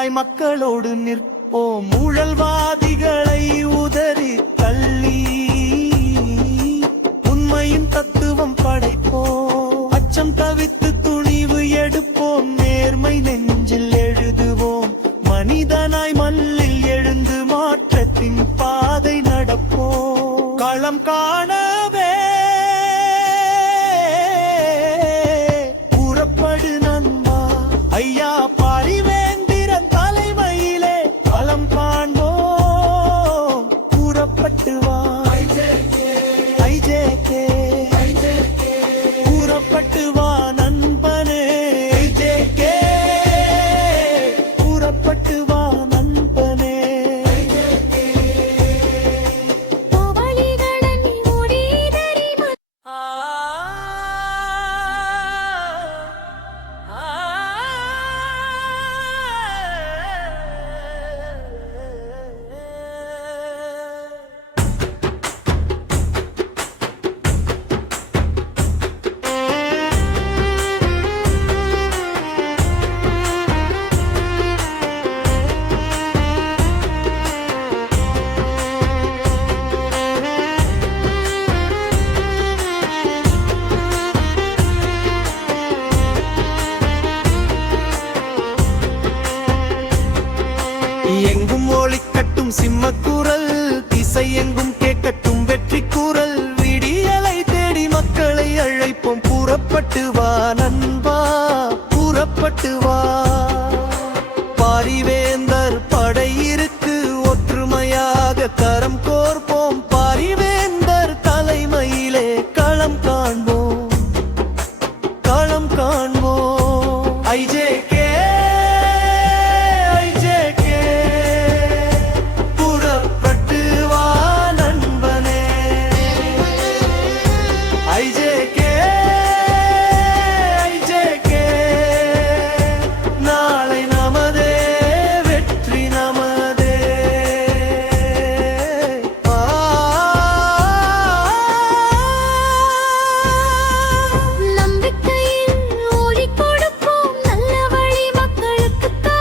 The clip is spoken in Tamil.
ஒன்றாய் மக்களோடு நிற்போம். ஊழல்வாதிகளை உதறி தள்ளி உண்மையின் தத்துவம் படைப்போம். அச்சம் தவித்து துணிவு எடுப்போம். நேர்மை நெஞ்சில் எழுதுவோம். மனிதனாய் மண்ணில் எழுந்து மாற்றத்தின் பாதை நடப்போம். களம் காணவே புறப்படு நண்பா. ஐயா பாரிவேந்திரன் தலைமையிலே களம் காண்போம். புறப்பட்டு வா ஐஜேகே, புறப்பட்டு வா நண்பனே. ஐஜேகே, புறப்பட்டு வா நண்பனே. எங்கும் ஒலிக்கட்டும் சிம்மக்குரல், திசை எங்கும் கேட்கட்டும் வெற்றி குரல். விடியலை தேடி மக்களை அழைப்போம். புறப்பட்டு வா நண்பா, புறப்பட்டு வா. பாரிவேந்தர் படையிருக்கு ஒற்றுமையாக கரம் கோர்ப்போம். பாரிவேந்தர் தலைமையிலே களம் காண்போம். களம் காண்போம். ஐஜேகே